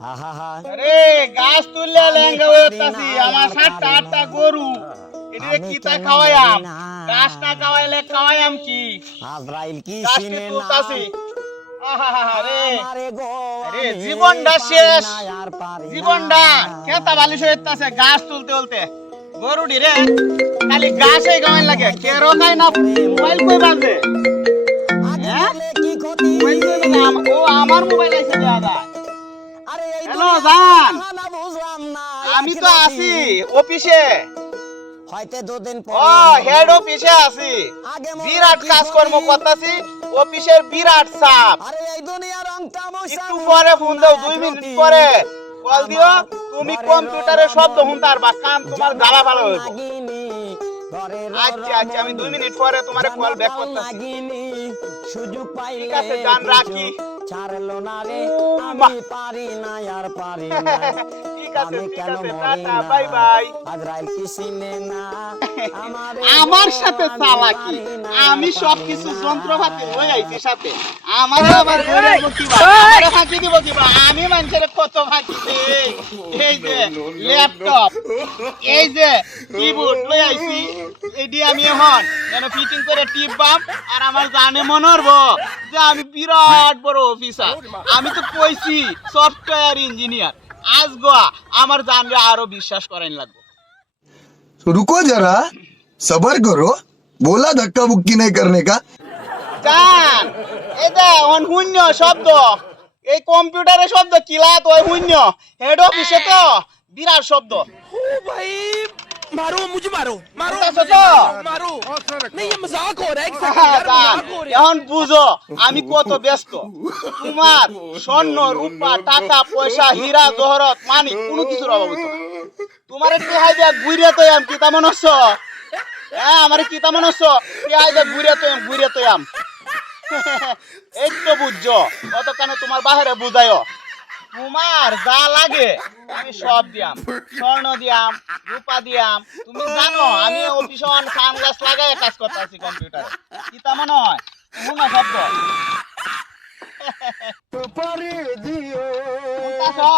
আহা আরে গাছ তুললে লেঙ্গা হইতাছি আমার সাতটা আটটা গরু। কিতা গাছ না খাওয়াইলে কি? আজরাইল কি না। জীবনটা শেষ। জীবনটা বালিশ হইতাছে তুলতে তুলতে। গরু রে খালি গাছে লাগে। কেরো খাই না মোবাইল কই বাজে? হ্যাঁ? কি ক্ষতি? ও আমার মোবাইল হ্যালো, জান। আমি তো আছি অফিসে। হয়তো দুদিন ও হেড অফিসে আছি। বিরাট কাজকর্ম? করতাছি অফিসের বিরাট চাপ। আরে এই দুনিয়ার রং তামাশা একটু পরে ফোন দাও দুই মিনিট পরে। কল দিও তুমি কম্পিউটারে শব্দ শুনতার বা কাম তোমার জ্বালা ভালো হইব। আচ্ছা আচ্ছা আমি দুই মিনিট পরে তোমার কল ব্যাক করতেছি। সুযোগ পাইলে ঠিক আছে, কিছু রাখি। ছাড়লো না রে। আমি পারি না আর পারি না আমি কেন মরি না? Bye bye. আজরাইল কি চিনে না? আমার সাথে আমি চালাকি। আমি পারি সব কিছু যন্ত্রপাতি লই আইছি সাথে। আমার আবার ফাঁকি দিব কিবা আমি মানুষের কত ফাঁকি এই যে ল্যাপটপ। এই যে কিবোর্ড লই আইছি। এডি আমি এখন যেন ফিটিং করে টিপবাম আর আমার জানে মনে হব যে আমি বিরাট বড় অফিসার আমি তো কইছি সফটওয়্যার ইঞ্জিনিয়ার আজ গোয়া আমার জানলে আরো বিশ্বাস করেন লাগবে तो रुको जरा सबर करो बोला धक्का बुक्की नहीं करने का জান এই যে অন শূন্য শব্দ এই কম্পিউটারে শব্দ কিলা তো ওই শূন্য হেড অফিসে তো বিরাট শব্দ ओ भाई मारो मुझे मारो मारो বুঝতাছো मुझे তো? मारो नहीं ये मजाक हो रहा है एक হ্যাঁ, सेकंड यार জান, मजाक हो रहा है এখন বুঝো আমি কত ব্যস্ত তোমার স্বর্ণ রূপা টাকা পয়সা হীরা জহরত মানি কোনো কিছুর অভাব হতো না তোমার টেহাই দিয়া ঘুরিয়ে তো আম কিতা মনে হচ্ছ হ্যাঁ আমার কিতা মনে হচ্ছ টেহাই দিয়া ঘুরিয়ে তো আম ঘুরিয়ে তো আম এই তো বুঝছো কত কেন তোমার বাহিরে বুঝাইও তোমার যা লাগে আমি সব দিয়াম। স্বর্ণ দিয়াম রূপা দিয়াম। তুমি জানো আমি অফিসে সানগ্লাস লাগাই কাজ করতে আছি কম্পিউটারে। কি তা মনে হয়? শুনো শব্দ। শুনতাছো?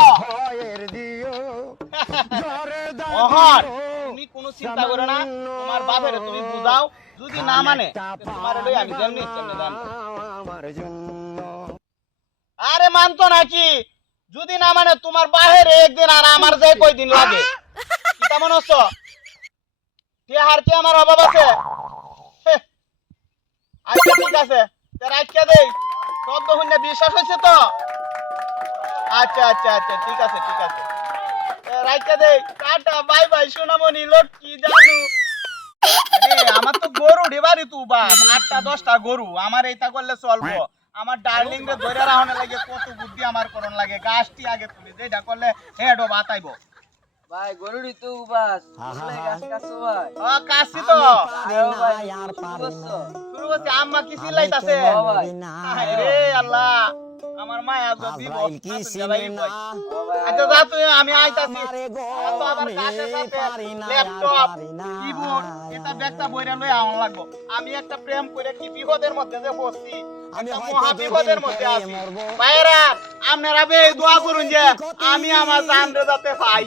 অহর তুমি কোনো চিন্তা করো না। তোমার বাপের তুমি বুঝাও। যদি না মানে তোমার লই আমি যেমনি আরে মানতো নাকি? যদি না মানে তোমার বাহিরে একদিন আর আমার যে কয়দিন লাগে? কি তেমন হচ্ছ টিহার কি আমার অভাব আছে। আচ্ছা ঠিক আছে। তে রাখিয়া দেই। শব্দ শুনে বিশ্বাস হয়েছে তো? আচ্ছা আচ্ছা আচ্ছা ঠিক আছে ঠিক আছে। তে রাখিয়া দেই। টাটা, বাই বাই, সোনামণি, লক্ষ্মী, জানু। আমার তো গরু ঢেবারি তু বা আটটা, দশটা গরু। আমার এইটা করলে চলবো। আমার ডার্লিং রে ধরে রাখনে লাগে কত বুদ্ধি আমার করন লাগে। গাছটি আগে তুমি যেটা করলে হেডও বাতাইবো। ভাই গরুড়ি তো উবাস। গাছ কাছো ভাই। ও কাছি তো। আর পারি না। শুরু করছে আম্মা কি চিল্লাইতাছে? আমি কেন মরি রে আল্লাহ। কি না আচ্ছা যা তুই আমি আইতাছি। আমার তো আবার আমি সাথে পারি না আর ল্যাপটপ কিবোর্ড এটা ব্যাগটা বইরা লই আমার লাগবো। আমি একটা প্রেম করে কি বিপদের মধ্যে যে পড়ছি? আমি মহা বিপদের মধ্যে আছি। ভাইরা আপনারা বে দোয়া করুন যে আমি আমার জান রে যাতে পাই।